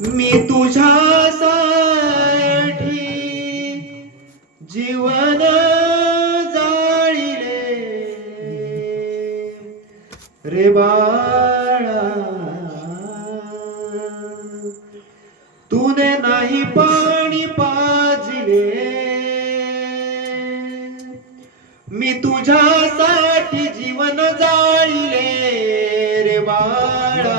मी तुझ्यासाठी जीवन जाळीले. रे बाळा तूने नाही पाणी पाजले. मी तुझ्यासाठी जीवन जाळीले रे बाळा.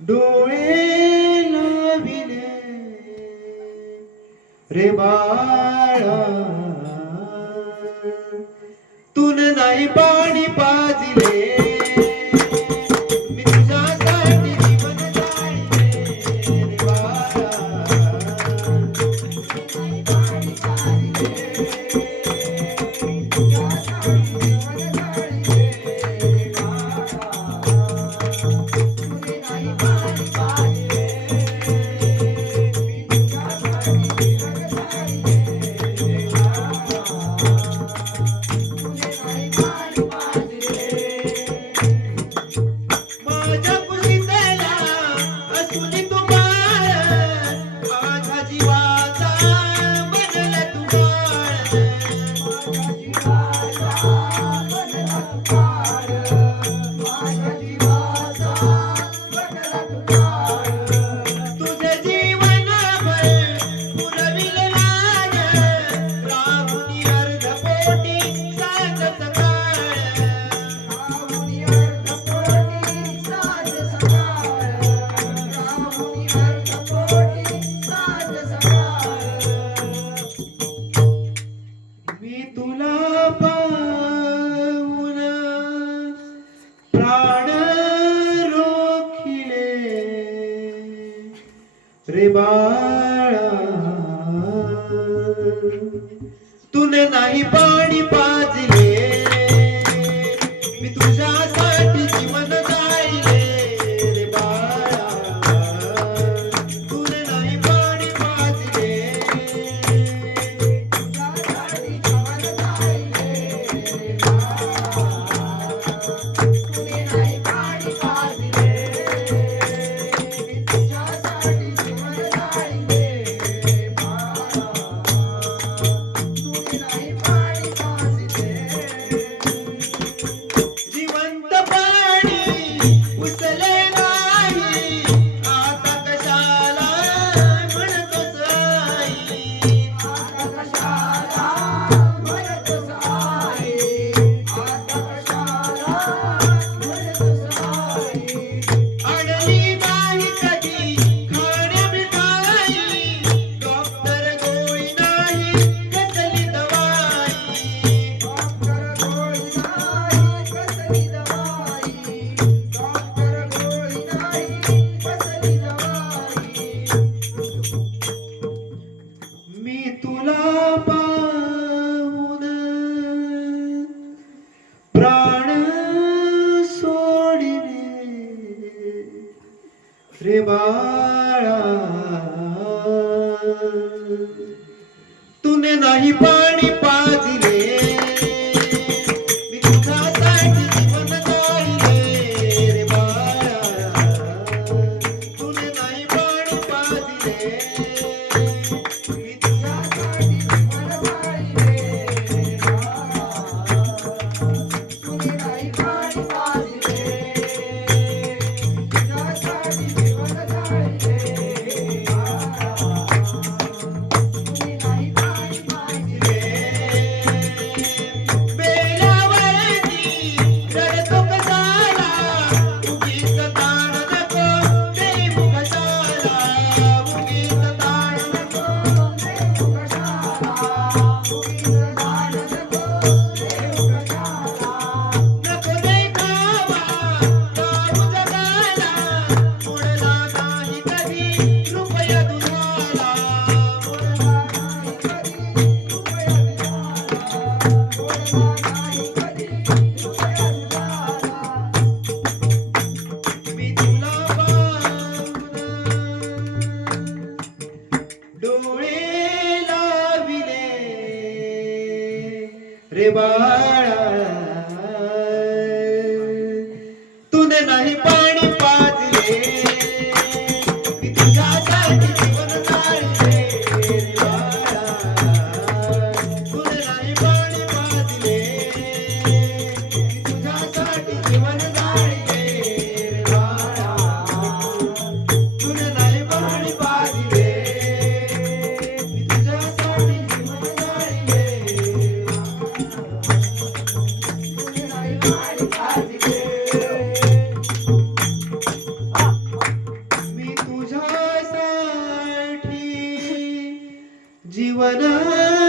डोळे नाविले रे बाळा. तुन नाही पाणी रे बाळा. तुने नाही पाणी पाजले. मी तुझ्यासाठी जीवन बाळा. तुने नाही पाणी रे बाळा जीवन